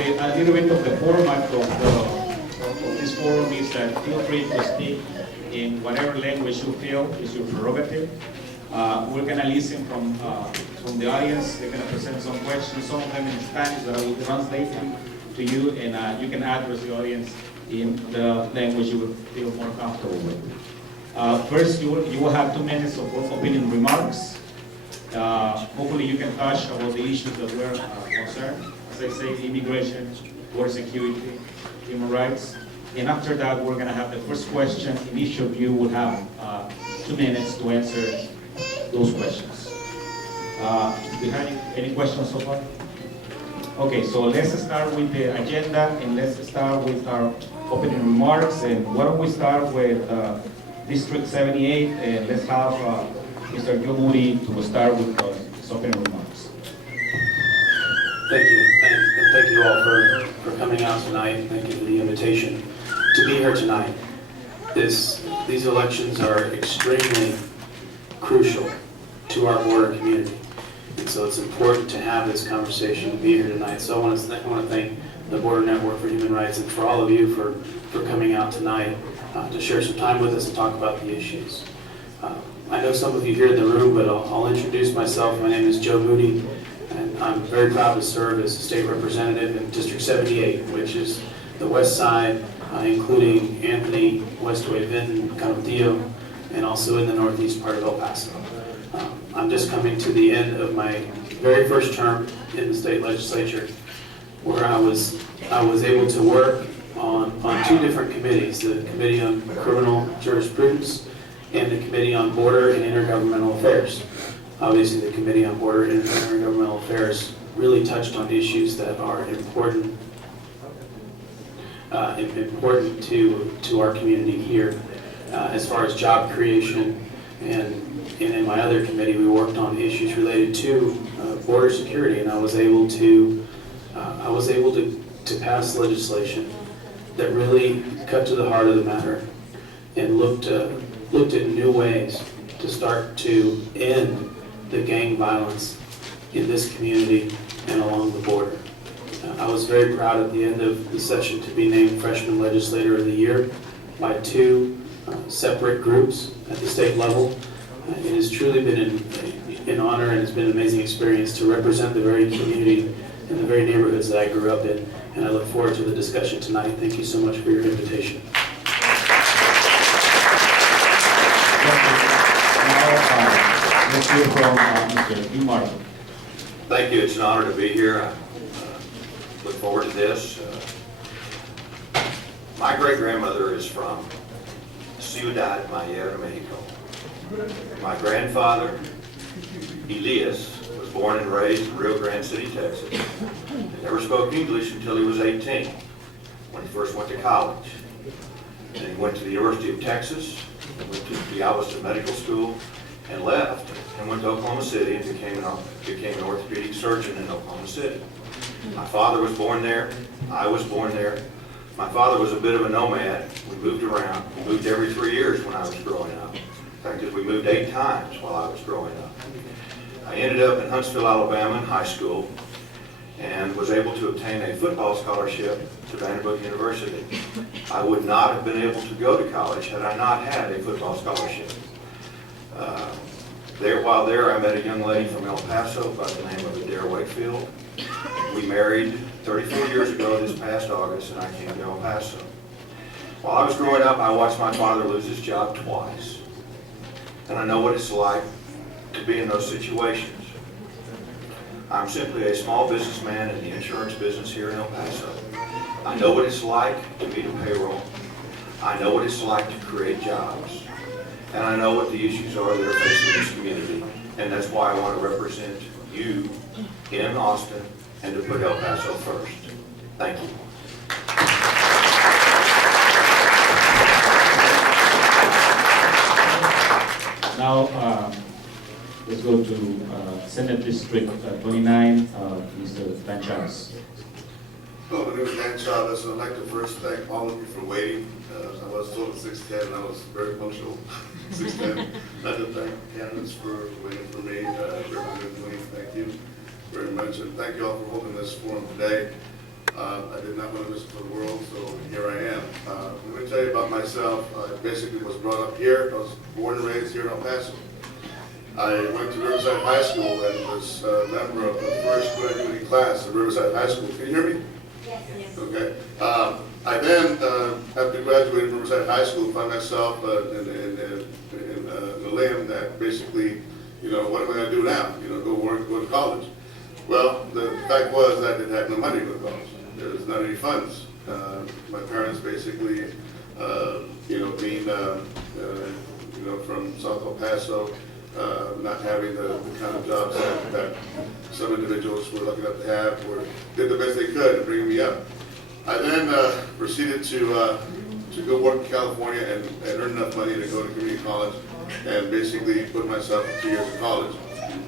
a little bit of the format of this forum is that feel free to speak in whatever language you feel is your prerogative. We're going to listen from the audience. They're going to present some questions, some of them in Spanish that I will translate to you, and you can address the audience in the language you would feel more comfortable with. First, you will have 2 minutes of opening remarks. Hopefully you can touch about the issues that we're concerned. As I say, immigration, border security, human rights. And after that, we're going to have the first question, and each of you will have 2 minutes to answer those questions. Do you have any questions so far? Okay, so let's start with the agenda, and let's start with our opening remarks. And why don't we start with District 78, and let's have Mr. Joe Moody to start with his opening remarks. Thank you, and thank you all for coming out tonight. Thank you for the invitation to be here tonight. These elections are extremely crucial to our border community, and so it's important to have this conversation, to be here tonight. So I want to thank the Border Network for Human Rights and for all of you for coming out tonight to share some time with us and talk about the issues. I know some of you here in the room, but I'll introduce myself. My name is Joe Moody, and I'm very proud to serve as a state representative in District 78, which is the west side, including Anthony, Westway, Vinton, Canutillo, and also in the northeast part of El Paso. I'm just coming to the end of my very first term in the state legislature, where I was able to work on 2 different committees, the Committee on Criminal Jurisprudence and the Committee on Border and Intergovernmental Affairs. Obviously, the Committee on Border and Intergovernmental Affairs really touched on issues that are important to our community here, as far as job creation, and in my other committee, we worked on issues related to border security, and I was able to pass legislation that really cut to the heart of the matter and looked at new ways to start to end the gang violence in this community and along the border. I was very proud at the end of the session to be named Freshman Legislator of the Year by 2 separate groups at the state level. It has truly been an honor, and it's been an amazing experience to represent the very community and the very neighborhoods that I grew up in, and I look forward to the discussion tonight. Thank you so much for your invitation. Now, let's hear from Mr. Dee Margo. Thank you. It's an honor to be here. I look forward to this. My great-grandmother is from Ciudad Mayera, Mexico. My grandfather, Elias, was born and raised in Rio Grande City, Texas. He never spoke English until he was 18, when he first went to college. And he went to the University of Texas, went to the Galveston Medical School, and left and went to Oklahoma City and became an orthopedic surgeon in Oklahoma City. My father was born there. I was born there. My father was a bit of a nomad. We moved around. We moved every 3 years when I was growing up. In fact, we moved 8 times while I was growing up. I ended up in Huntsville, Alabama in high school and was able to obtain a football scholarship to Vanderbilt University. I would not have been able to go to college had I not had a football scholarship. While there, I met a young lady from El Paso by the name of Adair Wakefield. We married 34 years ago this past August, and I came to El Paso. While I was growing up, I watched my father lose his job twice. And I know what it's like to be in those situations. I'm simply a small businessman in the insurance business here in El Paso. I know what it's like to meet a payroll. I know what it's like to create jobs. And I know what the issues are that are facing this community. And that's why I want to represent you in Austin and to put El Paso first. Thank you. Now, let's go to Senate District 29, Mr. Chavez. Hello, my name is Dan Chavez, and I'd like to first thank all of you for waiting. I was told at 6:10, and I was very punctual. 6:10. I'd like to thank candidates for waiting for me. Representative Moody, thank you very much, and thank you all for holding this forum today. I did not want to miss it for the world, so here I am. Let me tell you about myself. I basically was brought up here. I was born and raised here in El Paso. I went to Riverside High School and was a member of the first graduating class at Riverside High School. Can you hear me? Yes. Okay. I then, after graduating from Riverside High School, found myself in a limb that basically, what am I going to do now? Go work, go to college. Well, the fact was that I didn't have no money to go to college. There was not any funds. My parents basically, being, from South El Paso, not having the kind of jobs that some individuals were lucky enough to have, or did the best they could in bringing me up. I then proceeded to go work in California and earn enough money to go to community college and basically put myself in 2 years of college.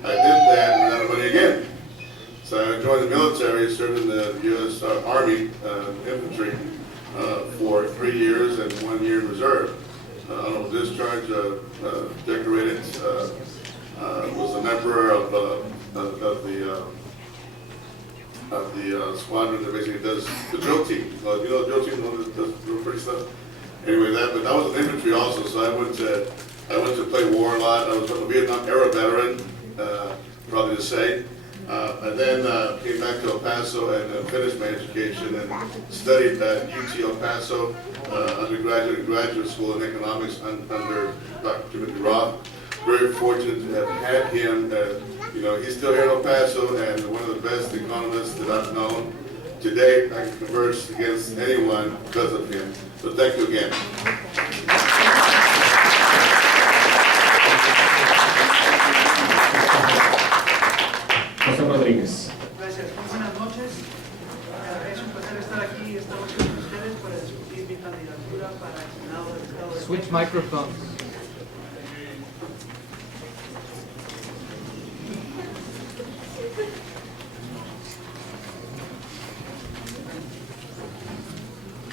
I did that and ran out of money again. So I joined the military, served in the U.S. Army infantry for 3 years and 1 year in reserve. Honorable discharge, decorated, was a member of the squadron that basically does the drill team. The drill team, the one that does real pretty stuff. Anyway, but I was an infantry also, so I went to play war a lot. I was a Vietnam era veteran, probably to say. I then came back to El Paso and finished my education and studied at UT El Paso, undergraduate and graduate school in economics under Dr. Timothy Roth. Very fortunate to have had him. He's still here in El Paso and one of the best economists that I've known. Today, I can converse against anyone because of him. So thank you again. José Rodríguez. Gracias. Muy buenas noches. Es un placer estar aquí esta noche con ustedes para discutir mi candidatura para el Senado del Estado de Switch microphones.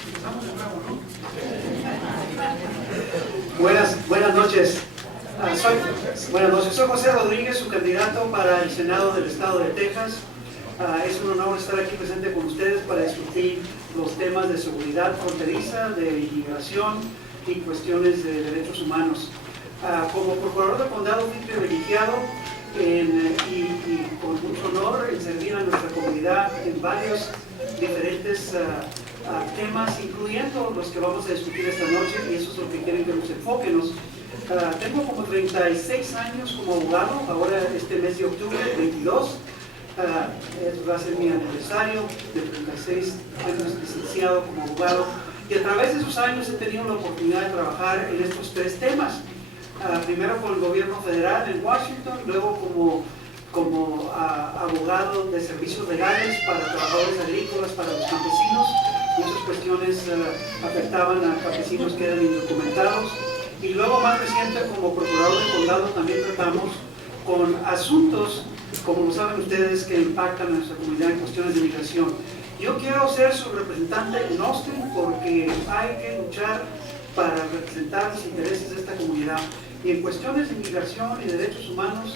Empezamos de nuevo, ¿no? Buenas noches. Soy José Rodríguez, su candidato para el Senado del Estado de Texas. Es un honor estar aquí presente con ustedes para discutir los temas de seguridad fronteriza, de inmigración y cuestiones de derechos humanos. Como procurador del condado fui privilegiado y con mucho honor en servir a nuestra comunidad en varios diferentes temas, incluyendo los que vamos a discutir esta noche, y eso es lo que quieren que nos enfoquemos. Tengo como 36 años como abogado, ahora este mes de octubre, 22. Va a ser mi aniversario de 36 años licenciado como abogado, y a través de esos años he tenido la oportunidad de trabajar en estos tres temas. Primero con el gobierno federal en Washington, luego como abogado de servicios legales para trabajadores agrícolas, para los campesinos. Muchas cuestiones afectaban a campesinos que eran indocumentados. Y luego, más reciente, como procurador del condado, también tratamos con asuntos, como lo saben ustedes, que impactan a nuestra comunidad en cuestiones de migración. Yo quiero ser su representante en Austin porque hay que luchar para representar los intereses de esta comunidad. Y en cuestiones de migración y derechos humanos,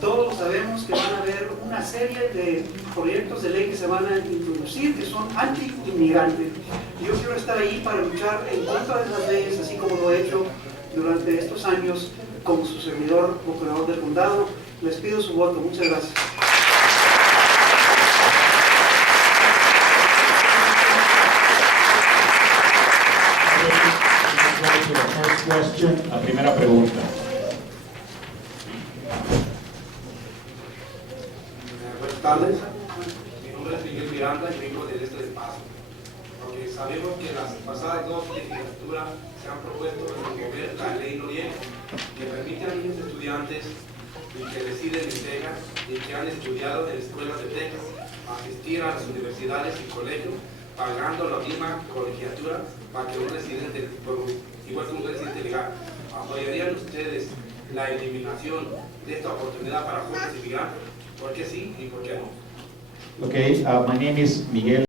todos sabemos que van a haber una serie de proyectos de ley que se van a introducir que son anti-inmigrantes. Yo quiero estar ahí para luchar en contra de esas leyes, así como lo he hecho durante estos años como su servidor, procurador del condado. Les pido su voto. Muchas gracias. La primera pregunta. Buenas tardes. Mi nombre es Miguel Miranda y vengo del este de Paso. Porque sabemos que las pasadas dos legislaturas se han propuesto promover la ley Noriega, que permite a niños estudiantes que residen en Texas y que han estudiado en escuelas de Texas asistir a las universidades y colegios pagando la misma colegiatura para que un residente, igual que un residente legal. ¿Apoyarían ustedes la eliminación de esta oportunidad para jóvenes inmigrantes? ¿Por qué sí y por qué no? Okay, my name is Miguel.